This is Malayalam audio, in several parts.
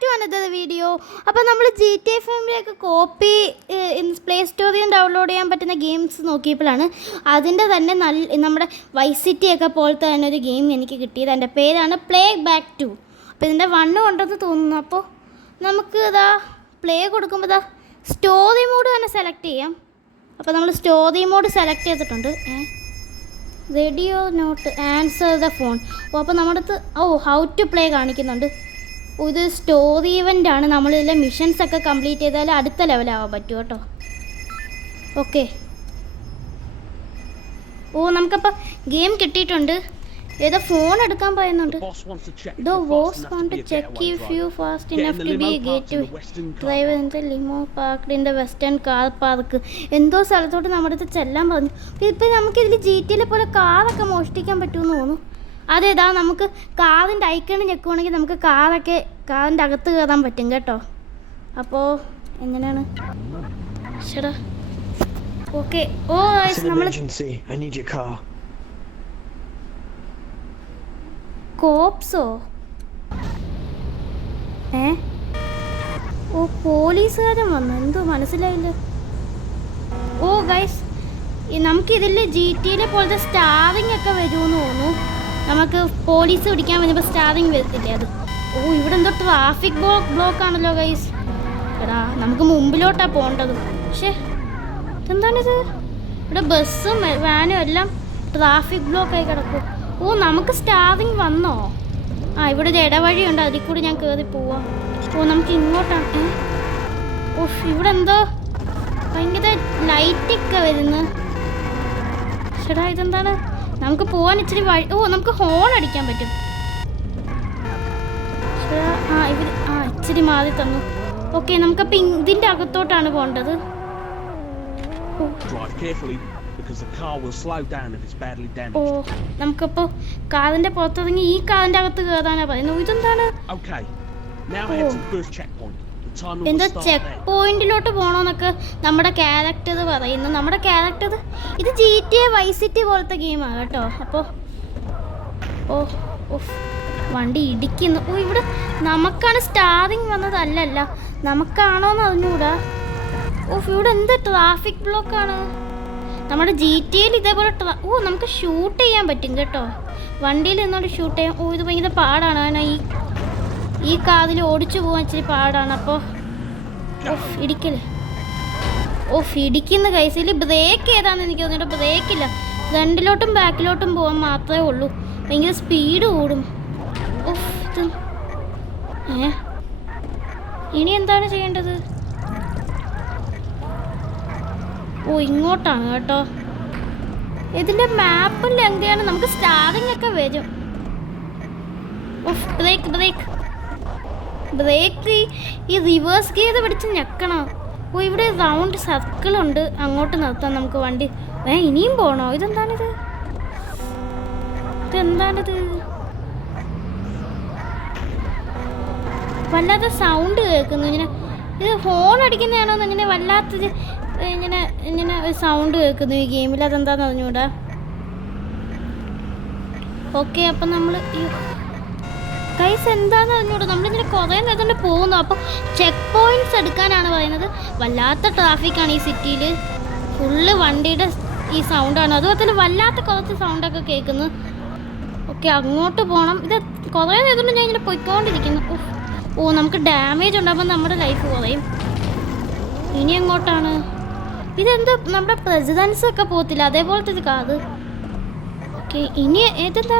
To another video. അപ്പോൾ നമ്മൾ GTA 5 കോപ്പി പ്ലേ സ്റ്റോറിൽ നിന്ന് ഡൗൺലോഡ് ചെയ്യാൻ പറ്റുന്ന ഗെയിംസ് നോക്കിയപ്പോഴാണ് അതിൻ്റെ തന്നെ നമ്മുടെ വൈസ് സിറ്റി ഒക്കെ പോലത്തെ തന്നെ ഒരു ഗെയിം എനിക്ക് കിട്ടിയത്. എൻ്റെ പേരാണ് പ്ലേ ബാക്ക് 2. അപ്പോൾ ഇതിൻ്റെ 1 ഉണ്ടെന്ന് തോന്നുന്നു. അപ്പോൾ നമുക്ക് ഇതാ പ്ലേ കൊടുക്കുമ്പോൾ ഇതാ സ്റ്റോറി മോഡ് തന്നെ സെലക്ട് ചെയ്യാം. അപ്പോൾ നമ്മൾ സ്റ്റോറി മോഡ് സെലക്ട് ചെയ്തിട്ടുണ്ട്. Radio not answer the phone. അപ്പോൾ നമ്മുടെ അടുത്ത് ഹൗ ടു പ്ലേ കാണിക്കുന്നുണ്ട്. ഇത് സ്റ്റോറി ഇവൻ്റ് ആണ്. നമ്മളിതിലെ മിഷൻസ് ഒക്കെ കംപ്ലീറ്റ് ചെയ്താൽ അടുത്ത ലെവലാവാൻ പറ്റും കേട്ടോ. ഓക്കെ, നമുക്കപ്പോൾ ഗെയിം കിട്ടിയിട്ടുണ്ട്. ഏതോ ഫോൺ എടുക്കാൻ പറയുന്നുണ്ട്. The boss want to check if you fast enough to be gateway driver in the limo parked in the western car park. എന്തോ സ്ഥലത്തോട്ട് നമ്മുടെ അടുത്ത് ചെല്ലാൻ പറഞ്ഞു. ഇപ്പം നമുക്കിതിൽ GTA പോലെ കാറൊക്കെ മോഷ്ടിക്കാൻ പറ്റുമെന്ന് തോന്നുന്നു. അതേതാ നമുക്ക് കാറിൻ്റെ ഐക്കണ് ഞെക്കുവാണെങ്കിൽ നമുക്ക് കാറിൻ്റെ അകത്ത് കയറാൻ പറ്റും കേട്ടോ. അപ്പോൾ എങ്ങനെയാണ് ശരാ? ഓക്കെ, നമ്മൾ കോപ്സോ പോലീസുകാരൻ വന്നു. എന്തോ മനസ്സിലായില്ല. ഗൈസ്, നമുക്കിതിൽ GTA പോലത്തെ സ്റ്റാറിങ് ഒക്കെ വരുമെന്ന് തോന്നുന്നു. നമുക്ക് പോലീസ് പിടിക്കാൻ വരുമ്പോൾ സ്റ്റാറിങ് വരത്തില്ലേ അത്. ഇവിടെ എന്തോ ട്രാഫിക് ബ്ലോക്ക് ആണല്ലോ ഗൈസ്. എടാ, നമുക്ക് മുമ്പിലോട്ടാണ് പോകേണ്ടത്. പക്ഷേ എന്താണിത്? ഇവിടെ ബസ്സും വാനും എല്ലാം ട്രാഫിക് ബ്ലോക്കായി കിടക്കും. നമുക്ക് സ്റ്റാറിങ് വന്നോ? ഇവിടെ ഒരു ഇടവഴിയുണ്ട്, അതിൽ കൂടി ഞാൻ കയറി പോവാം. നമുക്ക് ഇങ്ങോട്ടാണ്. ഇവിടെ എന്തോ ഭയങ്കര ലൈറ്റൊക്കെ വരുന്നു. ചേട്ടാ, ഇതെന്താണ്? നമുക്ക് പോവാൻ ഇച്ചിരി വഴി. നമുക്ക് ഹോൺ അടിക്കാൻ പറ്റും. ഇച്ചിരി മാറി തന്നു. ഓക്കെ, നമുക്കപ്പോൾ ഇതിൻ്റെ അകത്തോട്ടാണ് പോകേണ്ടത്. നമുക്കപ്പോ കാറിന്റെ പുറത്തിറങ്ങി ഈ കാറിന്റെ അകത്ത് കയറാനാ പറയുന്നത്. ഇതെന്താണ്? എന്താ ചെക്ക് പോയിന്റിലോട്ട് പോണോന്നൊക്കെ നമ്മുടെ ക്യാരക്ടർ പറയുന്നു. നമ്മുടെ ക്യാരക്ടർ ഇത് GTA വൈസ് സിറ്റി പോലത്തെ ഗെയിമാണ് കേട്ടോ. അപ്പോൾ വണ്ടി ഇടിക്കുന്നു. ഇവിടെ നമുക്കാണ് സ്റ്റാറിങ് വന്നത്. അല്ലല്ല, നമുക്കാണോന്ന് അറിഞ്ഞൂടാ. ഇവിടെ എന്താ ട്രാഫിക് ബ്ലോക്കാണ്. നമ്മുടെ GTA ഇതേപോലെ നമുക്ക് ഷൂട്ട് ചെയ്യാൻ പറ്റും കേട്ടോ. വണ്ടിയിൽ നിന്നോട് ഷൂട്ട് ചെയ്യാം. ഇത് ഭയങ്കര പാടാണ്. കാരണം ഈ കാതിൽ ഓടിച്ചു പോകാൻ ഇച്ചിരി പാടാണ്. അപ്പോൾ ഇടിക്കല്ലേ. ഇടിക്കുന്ന കൈസിൽ ബ്രേക്ക് ഏതാണെന്ന് എനിക്ക് തോന്നിയിട്ട് ബ്രേക്കില്ല. ഫ്രണ്ടിലോട്ടും ബാക്കിലോട്ടും പോകാൻ മാത്രമേ ഉള്ളൂ. ഭയങ്കര സ്പീഡ് കൂടും. ഇനി എന്താണ് ചെയ്യേണ്ടത്? ഇങ്ങോട്ടാണ് കേട്ടോ. ഇതിൻ്റെ മാപ്പ് ലെങ്തിയാണ്. നമുക്ക് സ്റ്റാറിങ് ഒക്കെ വരും. ബ്രേക്ക് ഈ റിവേഴ്സ് ഗിയർ പിടിച്ച് ഞെക്കണം. ഇവിടെ റൗണ്ട് സർക്കിളുണ്ട്, അങ്ങോട്ട് നിർത്താം നമുക്ക് വണ്ടി. ഇനിയും പോകണോ? ഇതെന്താണിത്? വല്ലാത്ത സൗണ്ട് കേൾക്കുന്നു. ഇത് ഹോൺ അടിക്കുന്നതാണോ ഇങ്ങനെ വല്ലാത്തൊരു ഇങ്ങനെ ഒരു സൗണ്ട് കേൾക്കുന്നു ഈ ഗെയിമിൽ. അതെന്താന്ന് അറിഞ്ഞൂടാ. ഓക്കെ, അപ്പം നമ്മൾ കൈസ് എന്താന്ന് അറിഞ്ഞൂടാ. നമ്മളിങ്ങനെ കുറേ നേരത്തോണ്ട് പോകുന്നു. അപ്പോൾ ചെക്ക് പോയിന്റ്സ് എടുക്കാനാണ് പറയുന്നത്. വല്ലാത്ത ട്രാഫിക്കാണ് ഈ സിറ്റിയിൽ. ഫുള്ള് വണ്ടിയുടെ ഈ സൗണ്ടാണ്. അതുപോലെ തന്നെ വല്ലാത്ത കുറച്ച് സൗണ്ടൊക്കെ കേൾക്കുന്നു. ഓക്കെ, അങ്ങോട്ട് പോകണം. ഇത് കുറേ നേരത്തോണ്ട് ഞാൻ ഇങ്ങനെ പോയിക്കൊണ്ടിരിക്കുന്നു. നമുക്ക് ഡാമേജ് ഉണ്ടാകുമ്പോൾ നമ്മുടെ ലൈഫ് കുറയും. ഇനി എങ്ങോട്ടാണ്? ഇതെന്ത് നമ്മുടെ പ്രസിഡൻസ് ഒക്കെ പോകത്തില്ല അതേപോലത്തെ ഒരു കാത്. ഓക്കെ, ഇനി ഏതെന്താ?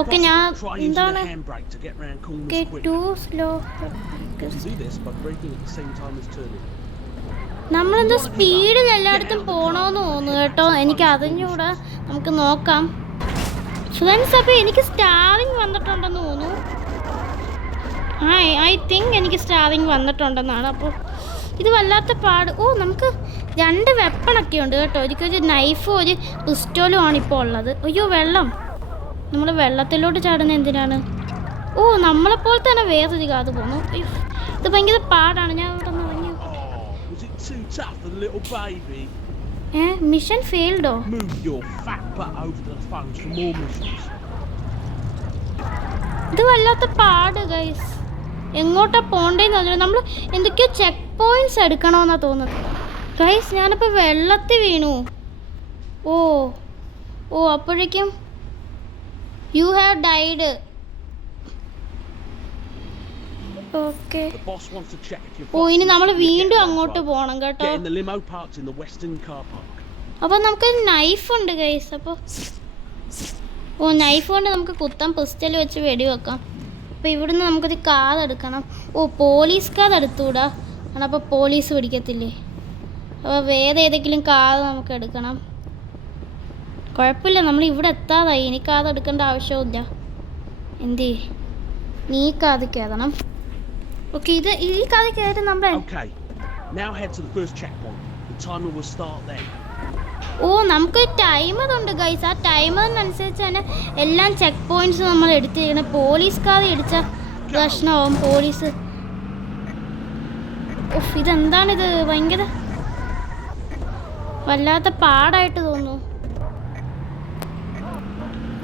ഓക്കെ, ഞാൻ എന്താണ് നമ്മളെന്തോ സ്പീഡിൽ എല്ലായിടത്തും പോകണമെന്ന് തോന്നുന്നു കേട്ടോ. എനിക്ക് അറിഞ്ഞൂടാ. നമുക്ക് നോക്കാം ഫ്രണ്ട്സ്. അപ്പോൾ എനിക്ക് സ്റ്റാറിങ് വന്നിട്ടുണ്ടെന്ന് തോന്നുന്നു. ഐ തിങ്ക് എനിക്ക് സ്റ്റാറിങ് വന്നിട്ടുണ്ടെന്നാണ്. അപ്പോൾ ഇത് വല്ലാത്ത പാട്. നമുക്ക് 2 വെപ്പണൊക്കെ ഉണ്ട് കേട്ടോ. എനിക്കൊരു നൈഫും ഒരു പിസ്റ്റോലും ആണ് ഇപ്പോൾ ഉള്ളത്. വെള്ളം. നമ്മൾ വെള്ളത്തിലോട്ട് ചാടുന്ന എന്തിനാണ്? നമ്മളെപ്പോലെ തന്നെ വേറൊരു കാത് പോന്നു. ഇത് ഭയങ്കര പാടാണ്. ഞാൻ ഇവിടെ നിന്ന് പറഞ്ഞു. മിഷൻ ഫെയിൽഡോ? ഇത് വല്ലാത്ത പാട് ഗൈസ്. എങ്ങോട്ടാ പോണ്ടേന്ന് പറഞ്ഞാൽ നമ്മൾ എന്തൊക്കെയോ ചെക്ക് പോയിന്റ്സ് എടുക്കണമെന്നാണ് തോന്നുന്നത് ഗൈസ്. ഞാനിപ്പോൾ വെള്ളത്തിൽ വീണു. ഓ ഓ അപ്പോഴേക്കും യു ഹാവ് ഡൈഡ്. ഓക്കെ. ഓ ഇനി നമ്മൾ വീണ്ടും അങ്ങോട്ട് പോകണം കേട്ടോ. അപ്പോൾ നമുക്ക് നൈഫ് ഉണ്ട് ഗൈസ്. അപ്പോൾ ഓ നൈഫ് കൊണ്ട് നമുക്ക് കുത്താം, പിസ്റ്റൽ വെച്ച് വെടിവെക്കാം. അപ്പോൾ ഇവിടുന്ന് നമുക്കൊരു കാർ എടുക്കണം. ഓ പോലീസ് കാർ എടുത്തുകൂടാ, കാരണം അപ്പോൾ പോലീസ് പിടിക്കത്തില്ലേ. അപ്പോൾ വേറെ ഏതെങ്കിലും കാർ നമുക്ക് എടുക്കണം. കുഴപ്പമില്ല, നമ്മൾ ഇവിടെ എത്താതായി. ഇനി കാർ എടുക്കേണ്ട ആവശ്യമില്ല. എന്തേ നീ കാർ കയറണം. ഓക്കെ, ഇത് ഈ കാർ കയറി നമ്മൾ ഓ നമുക്ക് ടൈമർ ഉണ്ട് ഗൈസ്. ആ ടൈമറിനനുസരിച്ച് തന്നെ എല്ലാം ചെക്ക് പോയിന്റ്സ് നമ്മൾ എടുത്തിരിക്കണം. പോലീസുകാർ ഇടിച്ച പ്രശ്നമാവും പോലീസ്. ഓഫ് ഇതെന്താണിത്, ഭയങ്കര വല്ലാത്ത പാടായിട്ട് തോന്നുന്നു.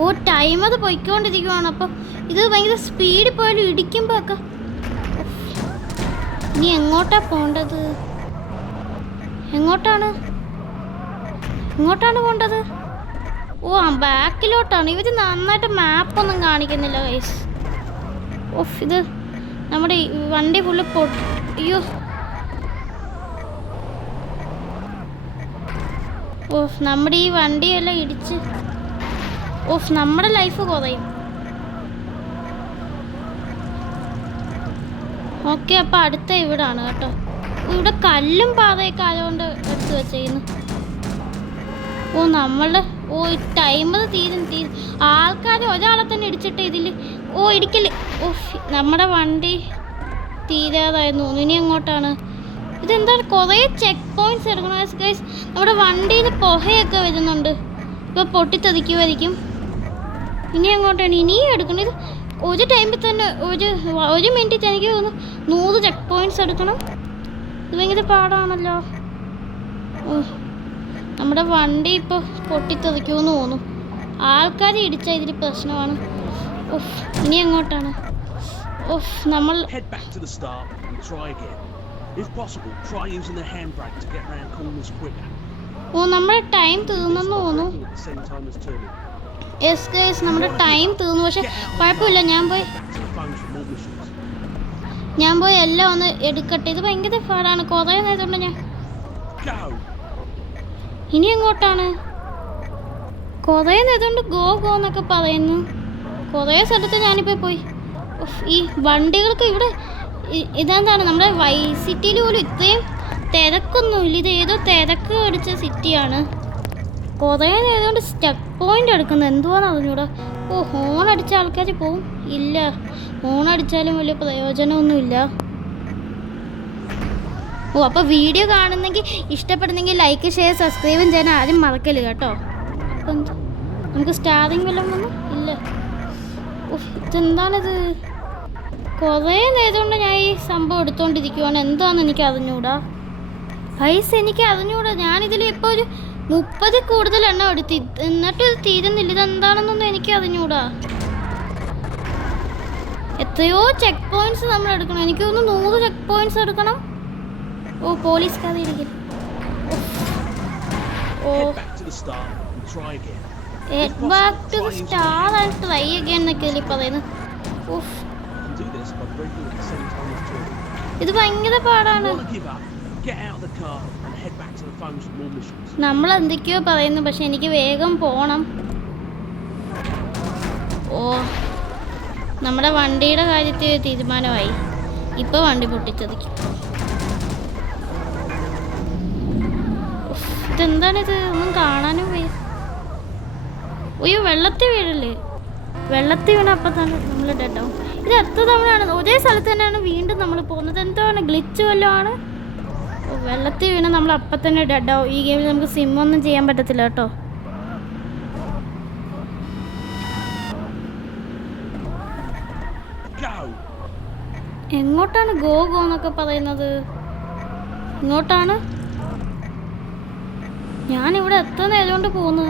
ഓ ടൈമർ പോയിക്കൊണ്ടിരിക്കുവാണ്. അപ്പം ഇത് ഭയങ്കര സ്പീഡിൽ പോയാലും ഇടിക്കുമ്പോൾ ഒക്കെ. ഇനി എങ്ങോട്ടാ പോണ്ടത്? എങ്ങോട്ടാണ് പോണ്ടത്? ഓ ബാക്കിലോട്ടാണ്. ഇവർ നന്നായിട്ട് മാപ്പൊന്നും കാണിക്കുന്നില്ല ഗൈസ്. ഓഫ് ഇത് നമ്മുടെ വണ്ടി ഫുള്ള് അയ്യോ. ഓഫ് നമ്മുടെ ഈ വണ്ടിയെല്ലാം ഇടിച്ച് ഓഫ് നമ്മുടെ ലൈഫ് കുറയും. ഓക്കെ, അപ്പം അടുത്ത ഇവിടാണ് കേട്ടോ. ഇവിടെ കല്ലും പാതയൊക്കെ ആയതുകൊണ്ട് എടുത്ത് വെച്ചേക്കുന്നു. ഓ നമ്മളുടെ ഓ ടൈമർ തീരും. ആൾക്കാർ ഒരാളെ തന്നെ ഇടിച്ചിട്ട് ഇതിൽ ഓ ഇടിക്കല്. ഓഫ് നമ്മുടെ വണ്ടി തീരാതായിരുന്നു. ഇനി എങ്ങോട്ടാണ്? ഇതെന്താണ് കുറേ ചെക്ക് പോയിന്റ്സ് എടുക്കണം ഗൈസ്. നമ്മുടെ വണ്ടിയിൽ പുകയൊക്കെ വരുന്നുണ്ട്. ഇപ്പോൾ പൊട്ടിത്തെറിക്കുമായിരിക്കും. ഇനി എങ്ങോട്ടാണ്? ഇനിയും എടുക്കണം. ഇത് ഒരു ടൈമിൽ തന്നെ ഒരു മിനിറ്റിൽ എനിക്ക് തോന്നുന്നു 100 ചെക്ക് പോയിന്റ്സ് എടുക്കണം. ഇത് ഭയങ്കര പാടാണല്ലോ. ഓ നമ്മുടെ വണ്ടി ഇപ്പോൾ പൊട്ടിത്തെറിക്കുമെന്ന് തോന്നുന്നു. ആൾക്കാർ ഇടിച്ചാൽ ഇതിൽ പ്രശ്നമാണ്. ഓഫ് ഇനി എങ്ങോട്ടാണ്? ഓഫ് നമ്മൾ ഓ നമ്മുടെ ടൈം തീർന്നെന്ന് തോന്നുന്നു. യെസ് ഗൈസ് നമ്മുടെ ടൈം തീർന്നു. പക്ഷെ കുഴപ്പമില്ല, ഞാൻ പോയി എല്ലാം ഒന്ന് എടുക്കട്ടെ. ഇത് ഭയങ്കര പാടാണ്. കുറേ നേരമുണ്ട് ഞാൻ. ഇനി എങ്ങോട്ടാണ്? കുറേ നേരമുണ്ട് ഗോ എന്നൊക്കെ പറയുന്നു. കുറേ സ്ഥലത്ത് ഞാനിപ്പോൾ പോയി. ഈ വണ്ടികൾക്ക് ഇവിടെ ഇതെന്താണ്, നമ്മുടെ സിറ്റിയിൽ പോലും ഇത്രയും തിരക്കൊന്നുമില്ല. ഇത് ഏതോ തിരക്ക് അടിച്ച സിറ്റിയാണ്. കുറേ നേരം ചെക്ക് പോയിന്റ് എടുക്കുന്നത് എന്തുവാന്ന് അറിഞ്ഞൂടാ. ഓ ഹോൺ അടിച്ച ആൾക്കാർ പോവും. ഇല്ല, ഹോൺ അടിച്ചാലും വലിയ പ്രയോജനമൊന്നുമില്ല. ഓ അപ്പോൾ വീഡിയോ കാണുന്നെങ്കിൽ ഇഷ്ടപ്പെടുന്നെങ്കിൽ ലൈക്ക് ഷെയർ സബ്സ്ക്രൈബും ചെയ്യാൻ ആരും മറക്കല് കേട്ടോ. അപ്പം നമുക്ക് സ്റ്റാറിങ് വല്ലതും വന്നു ഇല്ല. ഓ ഇതെന്താണിത്? കുറേ നേരം കൊണ്ട് ഞാൻ ഈ സംഭവം എടുത്തുകൊണ്ടിരിക്കുവാണ്. എന്താണെന്ന് എനിക്ക് അറിഞ്ഞൂടാ പൈസ, എനിക്ക് അറിഞ്ഞൂടാ. ഞാനിതിൽ ഇപ്പോൾ ഒരു 30 കൂടുതൽ എണ്ണം എടുത്ത്, എന്നിട്ട് ഇത് തീരുന്നില്ല. ഇതെന്താണെന്നൊന്നും എനിക്ക് അറിഞ്ഞൂടാ. എത്രയോ ചെക്ക് പോയിന്റ്സ് നമ്മൾ എടുക്കണം. എനിക്ക് തോന്നുന്നു 100 ചെക്ക് പോയിന്റ്സ് എടുക്കണം. ഓ പോലീസുകാർ ഇരിക്കും. ഓ back to the start and try again എന്നൊക്കെ ഇതിൽ പറയുന്നത്. ഓഫ് ഇത് ഭയങ്കര പാടാണ്. നമ്മൾ എന്തൊക്കെയോ പറയുന്നു, പക്ഷെ എനിക്ക് വേഗം പോണം. ഓ നമ്മുടെ വണ്ടിയുടെ കാര്യത്തിൽ തീരുമാനമായി. ഇപ്പൊ വണ്ടി പൊട്ടിച്ചതിക്കും. ഇതെന്താണിത്? ഒന്നും കാണാനും പോയി. അയ്യോ വെള്ളത്തിൽ വീഴല്ലേ. വെള്ളത്തിൽ വീണ അപ്പം തന്നെ നമ്മൾ ഡെഡാവും. ഇത് എത്ര തവണയാണ് ഒരേ സ്ഥലത്ത് തന്നെയാണ് വീണ്ടും നമ്മൾ പോകുന്നത്? എന്താണ് ഗ്ലിച്ച് വല്ലതും ആണ്? വെള്ളത്തിൽ വീണ നമ്മൾ അപ്പം തന്നെ ഡെഡാവും. ഈ ഗെയിമിൽ നമുക്ക് സിമ്മൊന്നും ചെയ്യാൻ പറ്റത്തില്ല കേട്ടോ. എങ്ങോട്ടാണ് ഗോ എന്നൊക്കെ പറയുന്നത്? ഇങ്ങോട്ടാണ്. ഞാനിവിടെ എത്ര നേരം കൊണ്ട് പോകുന്നു.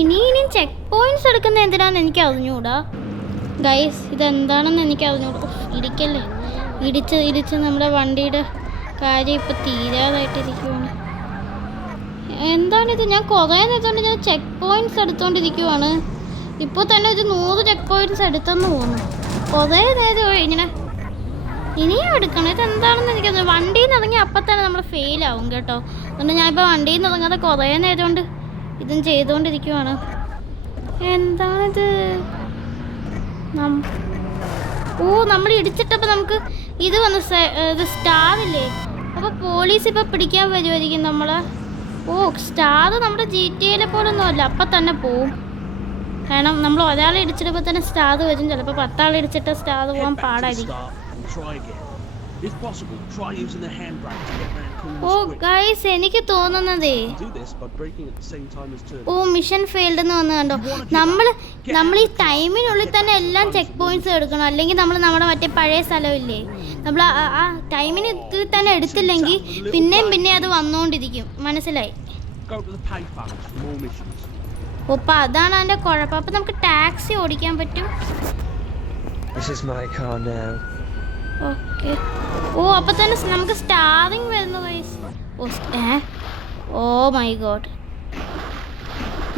ഇനിയും ചെക്ക് പോയിന്റ്സ് എടുക്കുന്ന എന്തിനാന്ന് എനിക്ക് അറിഞ്ഞൂടാ. ഗൈസ് ഇതെന്താണെന്ന് എനിക്ക് അറിഞ്ഞൂടൂ. ഇടിക്കല്ലേ, ഇടിച്ച് നമ്മുടെ വണ്ടിയുടെ കാര്യം ഇപ്പം തീരാതായിട്ടിരിക്കുവാണ്. എന്താണിത്? ഞാൻ കുറേ നേരത്തോണ്ട് ഞാൻ ചെക്ക് പോയിൻറ്റ്സ് എടുത്തുകൊണ്ടിരിക്കുവാണ്. ഇപ്പോൾ തന്നെ ഒരു 100 ചെക്ക് പോയിൻറ്റ്സ് എടുത്തെന്ന് തോന്നുന്നു. കുറേ നേരം ഇങ്ങനെ ഇനിയും എടുക്കണം. ഇതെന്താണെന്ന് എനിക്കത് വണ്ടിയിൽ നിന്ന് ഇറങ്ങി അപ്പം തന്നെ നമ്മൾ ഫെയിലാവും കേട്ടോ. അതുകൊണ്ട് ഞാനിപ്പോൾ വണ്ടിയിൽ നിന്ന് ഇറങ്ങാതെ കുറേ നേരം കൊണ്ട് ഇതും ചെയ്തുകൊണ്ടിരിക്കുവാണ്. എന്താണിത്? നമ്മൾ ഇടിച്ചിട്ടപ്പോൾ നമുക്ക് ഇത് വന്ന് ഇത് സ്റ്റാറില്ലേ? അപ്പോൾ പോലീസ് ഇപ്പോൾ പിടിക്കാൻ വരുമായിരിക്കും നമ്മളെ. സ്റ്റാർ നമ്മുടെ GTA പോലൊന്നും അല്ല, അപ്പം തന്നെ പോവും. കാരണം നമ്മൾ ഒരാളെ ഇടിച്ചിട്ടപ്പോൾ തന്നെ സ്റ്റാർ വരും. ചിലപ്പോൾ 10 ആളെ ഇടിച്ചിട്ട് സ്റ്റാർ പോകാൻ പാടായിരിക്കും. ഗൈസ് എനിക്ക് തോന്നുന്നതേ മിഷൻ ഫെയിൽഡ് എന്ന് വന്ന് കണ്ടോ. നമ്മൾ ഈ ടൈമിനുള്ളിൽ തന്നെ എല്ലാം ചെക്ക് പോയിന്റ്സ് എടുക്കണം. അല്ലെങ്കിൽ നമ്മൾ നമ്മുടെ മറ്റേ പഴയ സ്ഥലമില്ലേ, നമ്മൾ ആ ടൈമിന് തന്നെ എടുത്തില്ലെങ്കിൽ പിന്നെ അത് വന്നുകൊണ്ടിരിക്കും. മനസ്സിലായി? അപ്പം അതാണ് അതിൻ്റെ കുഴപ്പം. അപ്പം നമുക്ക് ടാക്സി ഓടിക്കാൻ പറ്റും. ഓക്കെ. അപ്പം തന്നെ നമുക്ക് സ്റ്റാറിങ് വരുന്നു ഗൈസ്. മൈ ഗോഡ്,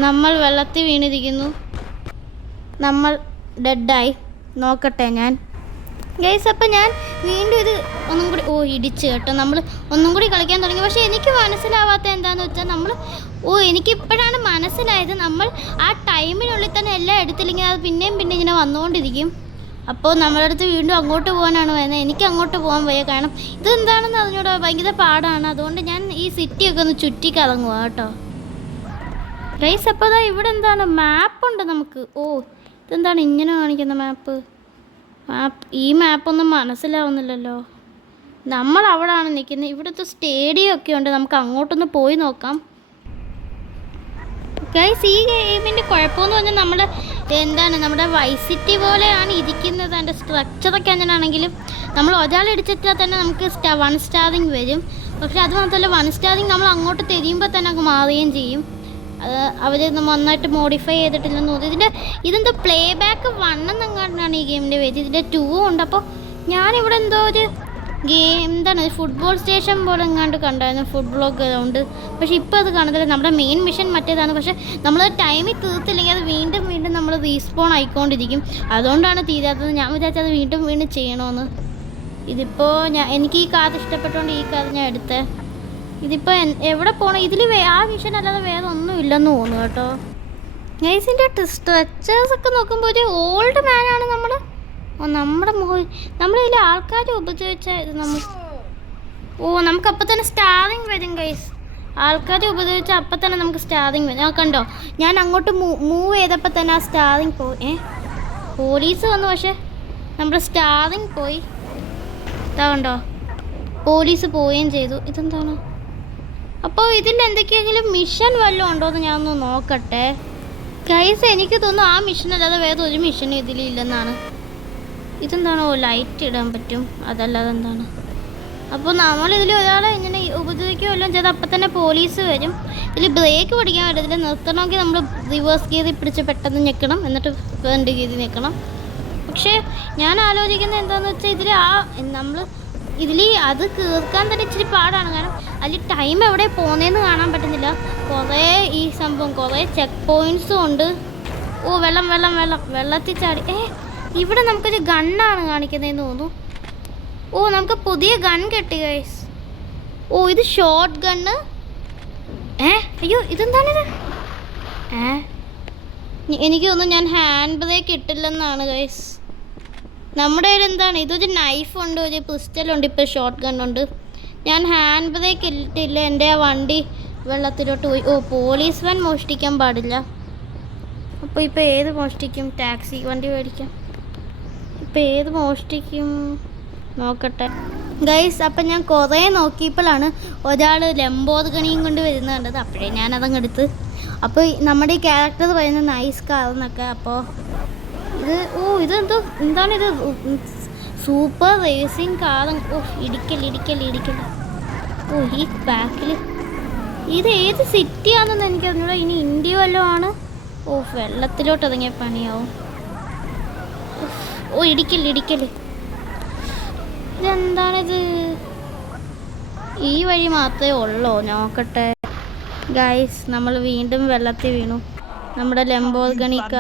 നമ്മൾ വെള്ളത്തിൽ വീണിരിക്കുന്നു. നമ്മൾ ഡെഡായി. നോക്കട്ടെ ഞാൻ ഗൈസ്. അപ്പം ഞാൻ വീണ്ടും ഇത് ഒന്നും കൂടി ഇടിച്ച് കേട്ടോ. നമ്മൾ ഒന്നും കൂടി കളിക്കാൻ തുടങ്ങി. പക്ഷേ എനിക്ക് മനസ്സിലാവാത്ത എന്താണെന്ന് വെച്ചാൽ എനിക്കിപ്പോഴാണ് മനസ്സിലായത്, നമ്മൾ ആ ടൈമിനുള്ളിൽ തന്നെ എല്ലാം എടുത്തില്ലെങ്കിൽ അത് പിന്നെ ഇങ്ങനെ വന്നുകൊണ്ടിരിക്കും. അപ്പോൾ നമ്മുടെ അടുത്ത് വീണ്ടും അങ്ങോട്ട് പോകാനാണ് വരുന്നത്. എനിക്ക് അങ്ങോട്ട് പോകാൻ വയ്യ. കാരണം ഇതെന്താണെന്ന് അതിനോട് ഭയങ്കര പാടാണ്. അതുകൊണ്ട് ഞാൻ ഈ സിറ്റിയൊക്കെ ഒന്ന് ചുറ്റി കറങ്ങുക കേട്ടോ ഗൈസ്. അപ്പോൾ ഇവിടെ എന്താണ് മാപ്പുണ്ട് നമുക്ക്. ഇതെന്താണ് ഇങ്ങനെ കാണിക്കുന്ന മാപ്പ്? ഈ മാപ്പൊന്നും മനസ്സിലാവുന്നില്ലല്ലോ. നമ്മൾ അവിടെയാണ് നിൽക്കുന്നത്. ഇവിടുത്തെ സ്റ്റേഡിയം ഒക്കെ ഉണ്ട്. നമുക്ക് അങ്ങോട്ടൊന്ന് പോയി നോക്കാം ഗൈസ്. ഈ ഗെയിമിൻ്റെ കുഴപ്പമെന്ന് പറഞ്ഞാൽ നമ്മുടെ വൈസ് സിറ്റി പോലെയാണ് ഇരിക്കുന്നത്. അതിൻ്റെ സ്ട്രക്ചറൊക്കെ അങ്ങനെയാണെങ്കിലും നമ്മൾ ഒരാളിടിച്ചിട്ടാൽ തന്നെ നമുക്ക് 1 സ്റ്റാറിങ് വരും. പക്ഷെ അത് മാത്രമല്ല 1 സ്റ്റാറിങ് നമ്മൾ അങ്ങോട്ട് തിരിയുമ്പോൾ തന്നെ അങ്ങ് മാറുകയും ചെയ്യും. അത് അവർ നന്നായിട്ട് മോഡിഫൈ ചെയ്തിട്ടില്ലെന്ന് തോന്നുന്നു. ഇതെന്തോ പ്ലേ ബാക്ക് 1 എന്നെങ്ങാണ്ടാണ് ഈ ഗെയിമിൻ്റെ പേര്. ഇതിൻ്റെ 2 ഉണ്ട്. അപ്പോൾ ഞാനിവിടെ എന്തോ ഒരു എന്താണ് ഫുട്ബോൾ സ്റ്റേഷൻ പോലെ എങ്ങാണ്ട് കണ്ടായിരുന്നു, ഫുട്ബോൾ ഗ്രൗണ്ട്. പക്ഷെ ഇപ്പോൾ അത് കാണുന്നില്ല. നമ്മുടെ മെയിൻ മിഷൻ മറ്റേതാണ്. പക്ഷെ നമ്മൾ ടൈമിൽ തീർത്തില്ലെങ്കിൽ അത് വീണ്ടും നമ്മൾ റീസ്പോൺ ആയിക്കൊണ്ടിരിക്കും. അതുകൊണ്ടാണ് തീരാത്തത്. ഞാൻ വിചാരിച്ചത് വീണ്ടും ചെയ്യണമെന്ന്. ഇതിപ്പോൾ എനിക്ക് ഈ കാർ ഇഷ്ടപ്പെട്ടുകൊണ്ട് ഈ കാർ ഞാൻ എടുത്തേ. ഇതിപ്പോൾ എവിടെ പോകണം? ഇതിൽ ആ മിഷൻ അല്ലാതെ വേറെ ഒന്നും ഇല്ലെന്ന് തോന്നുന്നു കേട്ടോ ഗൈസിൻ്റെ. സ്ട്രക്ചേഴ്സൊക്കെ നോക്കുമ്പോൾ ഒരു ഓൾഡ് മാനാണ് നമ്മൾ. നമ്മളിതിൽ ആൾക്കാർ ഉപദ്രവിച്ച ഇത് നമുക്കപ്പം തന്നെ സ്റ്റാറിങ് വരും ഗൈസ്. ആൾക്കാർ ഉപദ്രവിച്ചാൽ അപ്പം തന്നെ നമുക്ക് സ്റ്റാറിങ് വരും. കണ്ടോ, ഞാൻ അങ്ങോട്ട് മൂവ് ചെയ്തപ്പോൾ തന്നെ ആ സ്റ്റാറിങ് പോയി. പോലീസ് വന്നു, പക്ഷെ നമ്മുടെ സ്റ്റാറിങ് പോയി. കണ്ടോ, പോലീസ് പോവുകയും ചെയ്തു. ഇതെന്താണ്? അപ്പോൾ ഇതിൽ എന്തൊക്കെയെങ്കിലും മിഷൻ വല്ലതും ഉണ്ടോ എന്ന് ഞാനൊന്ന് നോക്കട്ടെ ഗൈസ്. എനിക്ക് തോന്നുന്നു ആ മിഷൻ അല്ലാതെ വേറെ ഒരു മിഷനും ഇതിലില്ലെന്നാണ്. ഇതെന്താണോ ലൈറ്റ് ഇടാൻ പറ്റും, അതല്ലാതെ എന്താണ്? അപ്പോൾ നമ്മളിതിൽ ഒരാളെ ഇങ്ങനെ ഉപദ്രവിക്കുകയോ എല്ലാം ചെയ്താൽ അപ്പം തന്നെ പോലീസ് വരും. ഇതിൽ ബ്രേക്ക് പിടിക്കാൻ പറ്റത്തില്ല. നിർത്തണമെങ്കിൽ നമ്മൾ റിവേഴ്സ് ഗിയറിൽ പിടിച്ച് പെട്ടെന്ന് ഞെക്കണം, എന്നിട്ട് ഫ്രണ്ട് ഗിയറിൽ ഞെക്കണം. പക്ഷേ ഞാൻ ആലോചിക്കുന്നത് എന്താണെന്ന് വെച്ചാൽ നമ്മൾ അത് തീർക്കാൻ തന്നെ ഇച്ചിരി പാടാണ്. കാരണം അതിൽ ടൈം എവിടെ പോകുന്നതെന്ന് കാണാൻ പറ്റുന്നില്ല. കുറേ ഈ സംഭവം കുറേ ചെക്ക് പോയിൻറ്റ്സും ഉണ്ട്. വെള്ളത്തിൽ ചാടി. ഇവിടെ നമുക്കൊരു ഗണ്ണാണ് കാണിക്കുന്നതെന്ന് തോന്നുന്നു. നമുക്ക് പുതിയ ഗൺ കിട്ടി ഗൈസ്. ഇത് ഷോർട്ട് ഗണ്ണ്. അയ്യോ ഇതെന്താണിത്? എനിക്ക് തോന്നുന്നു ഞാൻ ഹാൻഡ് ബ്രേക്ക് ഇട്ടില്ലെന്നാണ് ഗൈസ്. നമ്മുടെ കയ്യിൽ എന്താണ്? ഇതൊരു നൈഫുണ്ട്, ഒരു പിസ്റ്റലുണ്ട്, ഇപ്പോൾ ഷോർട്ട് ഗണ്ണുണ്ട്. ഞാൻ ഹാൻഡ് ബ്രേക്ക് ഇട്ടില്ല. എൻ്റെ ആ വണ്ടി വെള്ളത്തിലോട്ട് പോയി. പോലീസ് വാൻ മോഷ്ടിക്കാൻ പാടില്ല. അപ്പോൾ ഇപ്പോൾ ഏത് മോഷ്ടിക്കും? ടാക്സി വണ്ടി മേടിക്കാം. ഇപ്പോൾ ഏത് മോഷ്ടിക്കും നോക്കട്ടെ ഗൈസ്. അപ്പം ഞാൻ കുറേ നോക്കിയപ്പോഴാണ് ഒരാൾ ലംബോർഗിനിയും കൊണ്ട് വരുന്നത് കണ്ടത്. അപ്പോഴേ ഞാനതങ്ങ് എടുത്ത്. അപ്പോൾ നമ്മുടെ ഈ ക്യാരക്ടർ പറയുന്നത് നൈസ് കാർ എന്നൊക്കെ. അപ്പോൾ ഇതെന്തോ എന്താണിത്? Super racing car. ഇടിക്കൽ. ഈ ബാക്കിൽ ഇത് ഏത് സിറ്റിയാണെന്ന് എനിക്കറിഞ്ഞൂടാ. ഇനി ഇന്ത്യ വല്ലതും ആണ്. വെള്ളത്തിലോട്ട് ഇറങ്ങിയ പണിയാവും. ഓ ഇടിക്കല് ഇതെന്താണിത്? ഈ വഴി മാത്രമേ ഉള്ളൂ. നോക്കട്ടെ ഗൈസ്, നമ്മൾ വീണ്ടും വെള്ളത്തിൽ വീണു. നമ്മുടെ ലംബോർഗിനിക്ക.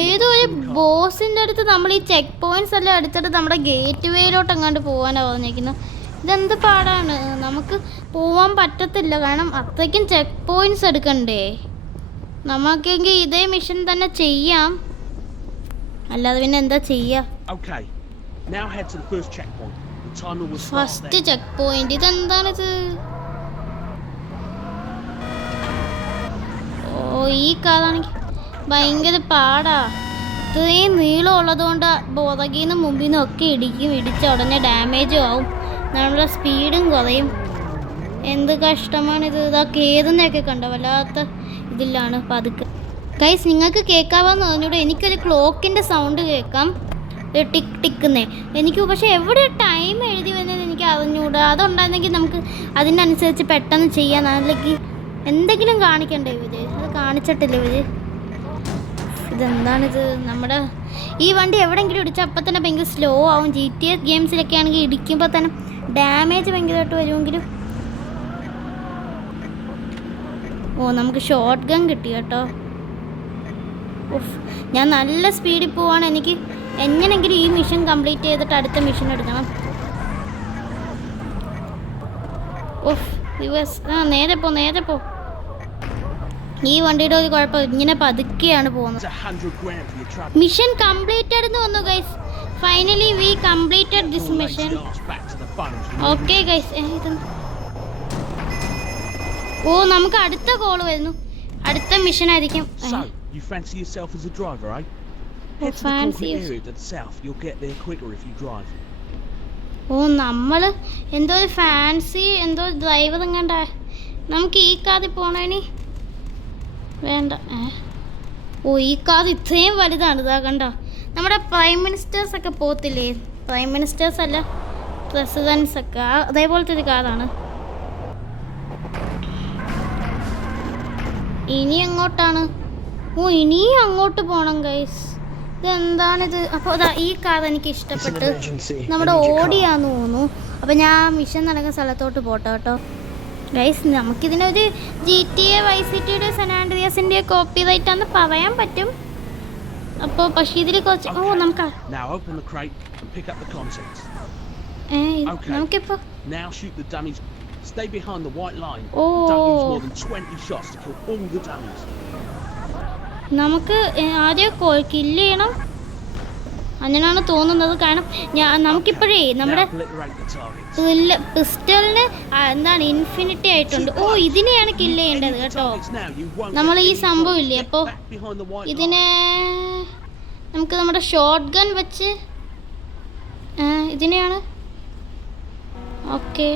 ഏതോ ഒരു ബോസിന്റെ അടുത്ത് നമ്മൾ ഈ ചെക്ക് പോയിന്റ്സ് എല്ലാം എടുത്തിട്ട് നമ്മുടെ ഗേറ്റ് വേയിലോട്ട് എങ്ങാണ്ട് പോകാനാണ് പറഞ്ഞിരിക്കുന്നത്. ഇതെന്ത് പാടാണ്, നമുക്ക് പോവാൻ പറ്റത്തില്ല. കാരണം അത്രയ്ക്കും ചെക്ക് പോയിന്റ്സ് എടുക്കണ്ടേ. നമുക്കെങ്കിൽ ഇതേ മിഷൻ തന്നെ ചെയ്യാം, അല്ലാതെ പിന്നെ എന്താ ചെയ്യാ. First checkpoint. ഇതെന്താണിത്? ഓ ഈ കാറാണെങ്കിൽ ഭയങ്കര പാടാ. ഇത്രയും നീളം ഉള്ളതുകൊണ്ട് പുറകിന്ന് മുമ്പിൽ ഒക്കെ ഇടിച്ച ഉടനെ ഡാമേജും ആവും, നമ്മുടെ സ്പീഡും കുറയും. എന്ത് കഷ്ടമാണിത്. ഇതൊക്കെ ഏതെന്നൊക്കെ കണ്ടോ, വല്ലാത്ത ഇതിലാണ് പതുക്കെ. ഗൈസ് നിങ്ങൾക്ക് കേൾക്കാമെന്ന് പറഞ്ഞൂടെ? എനിക്കൊരു ക്ലോക്കിൻ്റെ സൗണ്ട് കേൾക്കാം, ടിക്ക് ടിക്കുന്നേ എനിക്ക്. പക്ഷേ എവിടെ ടൈം എഴുതി വരുന്നത് എനിക്ക് അറിഞ്ഞൂടാ. അതുണ്ടായിരുന്നെങ്കിൽ നമുക്ക് അതിനനുസരിച്ച് പെട്ടെന്ന് ചെയ്യാൻ. അല്ലെങ്കിൽ എന്തെങ്കിലും കാണിക്കണ്ടേ ഇവര്? അത് കാണിച്ചിട്ടില്ല ഇവര്. ഇതെന്താണിത്? നമ്മുടെ ഈ വണ്ടി എവിടെയെങ്കിലും ഇടിച്ചാൽ അപ്പം തന്നെ ഭയങ്കര സ്ലോ ആവും. GTA ഗെയിംസിലൊക്കെ ആണെങ്കിൽ ഇടിക്കുമ്പോൾ തന്നെ ഡാമേജ് ഭയങ്കരമായിട്ട് വരുമെങ്കിലും. ഓ നമുക്ക് ഷോർട്ട് ഗൺ കിട്ടി കേട്ടോ. ഞാൻ നല്ല സ്പീഡിൽ പോവാണ്. എനിക്ക് എങ്ങനെയെങ്കിലും ഈ മിഷൻ കംപ്ലീറ്റ് ചെയ്തിട്ട് അടുത്ത മിഷൻ എടുക്കണം. നേരെ പോ. ഈ വണ്ടിയുടെ ഒരു കുഴപ്പം, ഇങ്ങനെ പതുക്കെയാണ് പോകുന്നത്. മിഷൻ കംപ്ലീറ്റഡ് എന്ന് വന്നു guys. Finally we completed this mission. Okay guys. ഓ നമുക്ക് അടുത്ത കോള് വരുന്നു. അടുത്ത മിഷൻ ആയിരിക്കും. ഓ നമ്മള് എന്തോ ഒരു ഫാൻസി എന്തോ ഡ്രൈവർ എങ്ങാണ്ട. നമുക്ക് ഈ കാറിൽ പോണേനി വേണ്ട. ഓ ഈ കാർ ഇത്രയും വലുതാണ്. ഇതാ കണ്ടോ, നമ്മുടെ പ്രൈം മിനിസ്റ്റേഴ്സ് ഒക്കെ പോകത്തില്ലേ? പ്രൈം മിനിസ്റ്റേഴ്സ് അല്ല, പ്രസിഡൻസ് ഒക്കെ അതേപോലത്തെ ഒരു കാറാണ്. ഇനി എങ്ങോട്ടാണ്? ഓ ഇനിയും അങ്ങോട്ട് പോകണം ഗൈസ്. ഇതെന്താണിത്? അപ്പോൾ അതാ ഈ കാർ എനിക്ക് ഇഷ്ടപ്പെട്ട്, നമ്മുടെ ഓടിയാന്ന് തോന്നുന്നു. അപ്പോൾ ഞാൻ മിഷൻ നടക്കുന്ന സ്ഥലത്തോട്ട് പോട്ടെ കേട്ടോ ഗൈസ്. നമുക്കിതിനൊരു GTA Vice Cityയുടെ San Andreasന്റെ കോപ്പി റൈറ്റ് ആണെന്ന് പറയാൻ പറ്റും. അപ്പോൾ പക്ഷേ ഇതിൽ കുറച്ച് നമുക്ക് നമുക്കിപ്പോൾ Stay behind the white line. Don't use more than 20 shots to kill all the dummies. നമുക്ക് ആദ്യം കില്ല് ചെയ്യണം അങ്ങനെയാണ് തോന്നുന്നത്. കാരണം നമുക്കിപ്പോഴേ നമ്മുടെ പിസ്റ്റലിന് എന്താണ് ഇൻഫിനിറ്റി ആയിട്ടുണ്ട്. ഓ ഇതിനെയാണ് കില്ല് ചെയ്യേണ്ടത് കേട്ടോ. നമ്മൾ ഈ സംഭവം ഇല്ലേ, അപ്പോൾ ഇതിനെ നമുക്ക് നമ്മുടെ ഷോർട്ട് ഗൺ വെച്ച് ഇതിനെയാണ്. ഓക്കെ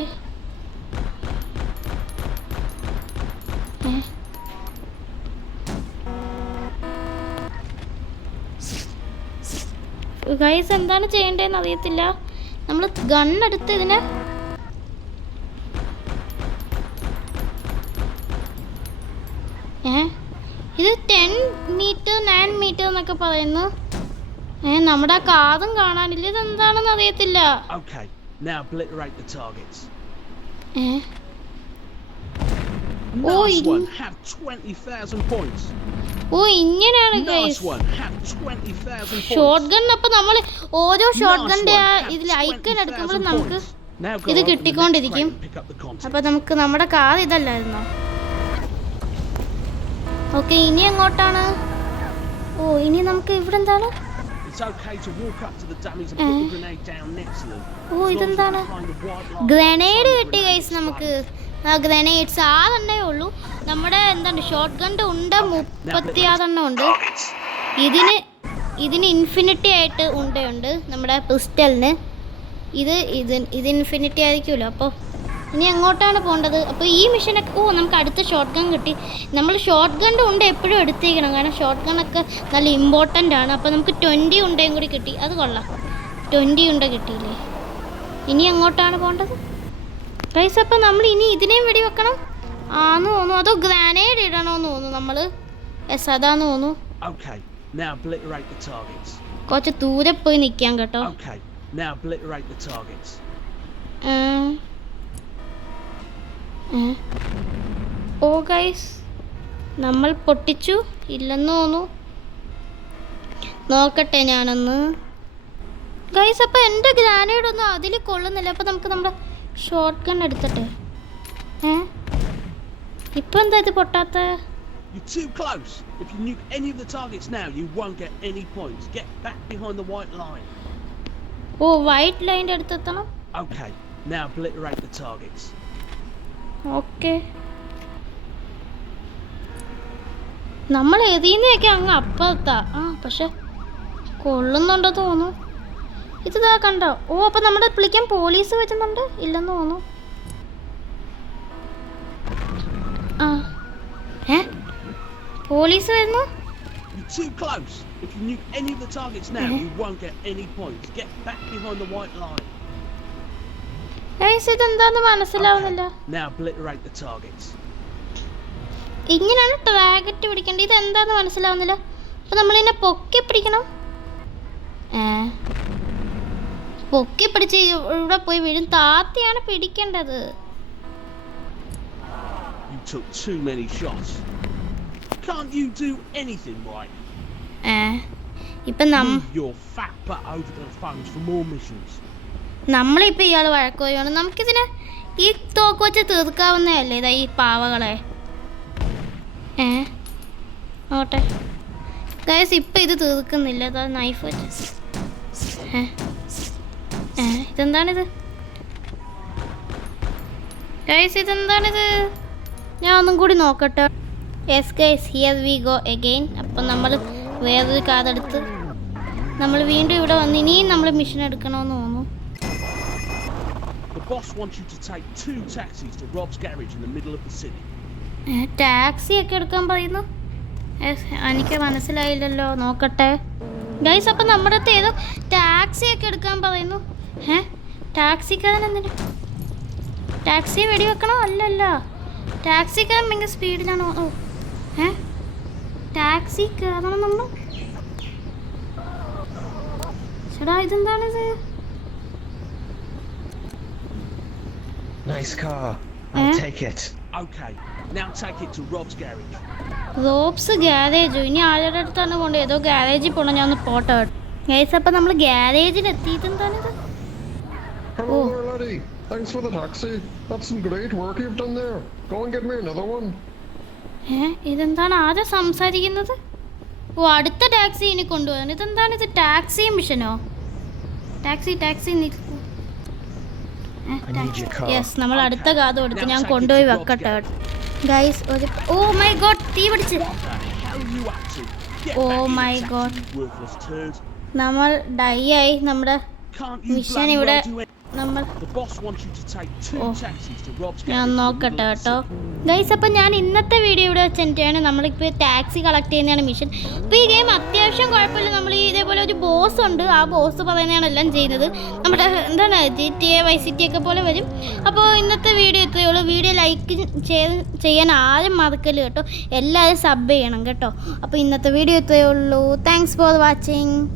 ഗൈസ് എന്താണ് ചെയ്യേണ്ടതെന്ന് അറിയത്തില്ല. നമ്മൾ ഗണ്ണെടുത്ത് ഇതിനെ ഇത് 10 മീറ്റർ 9 മീറ്റർ എന്നൊക്കെ പറയുന്നു. നമ്മുടെ ആ കാതും കാണാനില്ല. ഇതെന്താണെന്ന് അറിയത്തില്ല. ഓ ഇങ്ങനെയാണ് ഷോർട്ട് ഗൺ. അപ്പൊ നമ്മൾ ഓരോ ഷോർട്ട് ഗണ്ണിന്റെ ഇതിൽ ഐക്കൺ എടുക്കുമ്പോൾ നമുക്ക് ഇത് കിട്ടിക്കൊണ്ടിരിക്കും. അപ്പൊ നമുക്ക് നമ്മുടെ കാർ ഇതല്ലായിരുന്നോ? ഓക്കെ ഇനി എങ്ങോട്ടാണ്? ഓ ഇനി നമുക്ക് ഇവിടെ എന്താണ്? ഓ ഇതെന്താണ്? ഗ്രനേഡ് കിട്ടി ഗൈസ് നമുക്ക്. ഗ്രനേഡ്സ് 6 ഉള്ളൂ. നമ്മുടെ എന്താണ് ഷോർട്ട് ഗണ്ണിൻ്റെ ഉണ്ട് 36 ഉണ്ട്. ഇതിന് ഇൻഫിനിറ്റി ആയിട്ട് ഉണ്ടുണ്ട് നമ്മുടെ പിസ്റ്റലിന്. ഇത് ഇൻഫിനിറ്റി ആയിരിക്കുമല്ലോ. അപ്പോൾ ഇനി എങ്ങോട്ടാണ് പോകേണ്ടത്? അപ്പോൾ ഈ മിഷനൊക്കെ നമുക്ക് അടുത്ത ഷോർട്ട് ഗൺ കിട്ടി. നമ്മൾ ഷോർട്ട് ഗണ്ണിൻ്റെ ഉണ്ട് എപ്പോഴും എടുത്തേക്കണം, കാരണം ഷോർട്ട് ഗണ്ണൊക്കെ നല്ല ഇമ്പോർട്ടൻ്റ് ആണ്. അപ്പോൾ നമുക്ക് 20 ഉണ്ടയും കൂടി കിട്ടി. അത് കൊള്ളാം. 20 ഉണ്ട കിട്ടിയില്ലേ? ഇനി എങ്ങോട്ടാണ് പോകേണ്ടത് ഗൈസ്? അപ്പം നമ്മൾ ഇനി ഇതിനെയും വെടി വെക്കണം ആന്ന് തോന്നുന്നു. അതോ ഗ്രാനേഡ് ഇടണോ? നമ്മൾ അതാന്ന് തോന്നുന്നു. Okay, now obliterate the targets. കുറച്ച് ദൂരെ പോയി നിൽക്കാം കേട്ടോ. Okay, now obliterate the targets. Oh guys, നമ്മൾ പൊട്ടിച്ചു ഇല്ലെന്ന് തോന്നുന്നു. നോക്കട്ടെ ഞാനൊന്ന്. ഗൈസ്, അപ്പോൾ എൻ്റെ ഗ്രാനേഡ് ഒന്നും അതിൽ കൊള്ളുന്നില്ല. അപ്പോൾ നമുക്ക് നമ്മുടെ ഷോർട്ട് ഗൺ എടുത്തിട്ടെ. ഇപ്പം എന്താ ഇത് പൊട്ടാത്ത? You're too close. If you nuke any of the targets now, you won't get any points. Get back behind the white line. ഓ, വൈറ്റ് ലൈൻ്റെ അടുത്തെത്തണം. Okay, now obliterate the targets. Okay, നമ്മൾ എതിന്നൊക്കെ അങ്ങ് അപ്പത്താ. പക്ഷെ കൊള്ളുന്നുണ്ടോ തോന്നുന്നു. ഇതാ കണ്ടോ? ഓ, അപ്പം നമ്മുടെ വിളിക്കാൻ പോലീസ് വരുന്നുണ്ട്. ഇല്ലെന്ന് തോന്നുന്നു. പോലീസ് വരുന്നു. You're too close. If you nuke any of the targets now, you won't get any points. Get back behind the white line. ഇതെന്താന്ന് മനസ്സിലാവുന്നില്ല. Now obliterate the targets. ഇങ്ങനെയാണ് ടാർഗറ്റ് പിടിക്കേണ്ടത്. ഇത് എന്താന്ന് മനസ്സിലാവുന്നില്ല. അപ്പൊ നമ്മളിതിനെ പൊക്കി പിടിക്കണം. പൊക്കി പിടിച്ച് ഇവിടെ പോയി വീഴും. താത്തിയാണ് പിടിക്കേണ്ടത്. You took too many shots. Can't you do anything right? ഇപ്പൊ Move your fat butt over to the phones for more missions. നമ്മളിപ്പോൾ ഇയാൾ വഴക്കുകയാണ്. നമുക്കിതിനെ ഈ തോക്ക് വെച്ച് തീർക്കാവുന്നതല്ലേ ഇതാ ഈ പാവകളെ. നോട്ടെ ഗൈസ്, ഇപ്പം ഇത് തീർക്കുന്നില്ല. അതാ നൈഫ് വെച്ച്. ഇതെന്താണിത് ഗൈസ്? ഇതെന്താണിത്? ഞാൻ ഒന്നും കൂടി നോക്കട്ടെ. Yes guys, here we go again. അപ്പം നമ്മൾ വേറൊരു കാർഡെടുത്ത് നമ്മൾ വീണ്ടും ഇവിടെ വന്ന് ഇനിയും നമ്മൾ മിഷൻ എടുക്കണമെന്ന് തോന്നുന്നു. The boss wants you to take 2 taxis to Rob's garage in the middle of the city. Taxi ഒക്കെ എടുക്കാൻ പറയുന്നു. എനിക്ക് മനസ്സിലായില്ലല്ലോ. നോക്കട്ടെ ഗൈസ്, അപ്പം നമ്മുടെ അടുത്ത് ഏതോ ടാക്സി ഒക്കെ എടുക്കാൻ പറയുന്നു. ടാക്സിക്കാരൻ എന്തിനാ? ടാക്സി വെടിവെക്കണോ? അല്ലല്ല, ടാക്സിക്കാരൻ ഭയങ്കര സ്പീഡിലാണോ? ടാക്സി കയറണം നമ്മൾ. ചേട്ടാ, ഇതെന്താണിത്? Nice car. I'll take it. Okay, now take it to Rob's garage. Rob's ഗ്യാരേജോ? ഇനി ആരുടെ അടുത്താണ് കൊണ്ട്? ഏതോ ഗ്യാരേജിൽ പോകണം. ഞാൻ ഒന്ന് പോട്ടോ ഗൈസ്. അപ്പം നമ്മൾ ഗ്യാരേജിൽ എത്തിയിട്ടെന്താണിത്? Hello there, laddie. Thanks for the taxi. That's some great work you've done there. Go and get me another one. ഇതെന്താണ്? ആരാ സംസാരിക്കുന്നത്? ഓ, അടുത്ത ടാക്സി ഇനി കൊണ്ടുപോകാൻ. ഇതെന്താണ് ഇത്? ടാക്സി മിഷനോ? ടാക്സി യെസ്, നമ്മൾ അടുത്ത കാർഡ് കൊടുത്ത് ഞാൻ കൊണ്ടുപോയി വെക്കട്ടെ ഗൈസ്. ഓ മൈ ഗോഡ്, തീ പിടിച്ച്. ഓ മൈ ഗോഡ്, നമ്മൾ ഡൈ ആയി. നമ്മുടെ മിഷൻ ഇവിടെ നമ്മൾ ഞാൻ നോക്കട്ടെ കേട്ടോ ഗൈസ്. അപ്പം ഞാൻ ഇന്നത്തെ വീഡിയോ ഇവിടെ വെച്ചിട്ടാണ്. നമ്മളിപ്പോൾ ടാക്സി കളക്ട് ചെയ്യുന്നതാണ് മിഷൻ. അപ്പോൾ ഈ ഗെയിം അത്യാവശ്യം കുഴപ്പമില്ല. നമ്മൾ ഇതേപോലെ ഒരു ബോസ് ഉണ്ട്. ആ ബോസ് പറയുന്നതാണ് എല്ലാം ചെയ്യുന്നത്. നമ്മുടെ എന്താണ് GTA Vice City ഒക്കെ പോലെ വരും. അപ്പോൾ ഇന്നത്തെ വീഡിയോ ഇത്രയേ ഉള്ളൂ. വീഡിയോ ലൈക്ക് ചെയ്യാൻ ആരും മറക്കല് കേട്ടോ. എല്ലാവരും സബ് ചെയ്യണം കേട്ടോ. അപ്പോൾ ഇന്നത്തെ വീഡിയോ ഇത്രയേ ഉള്ളൂ. Thanks for watching.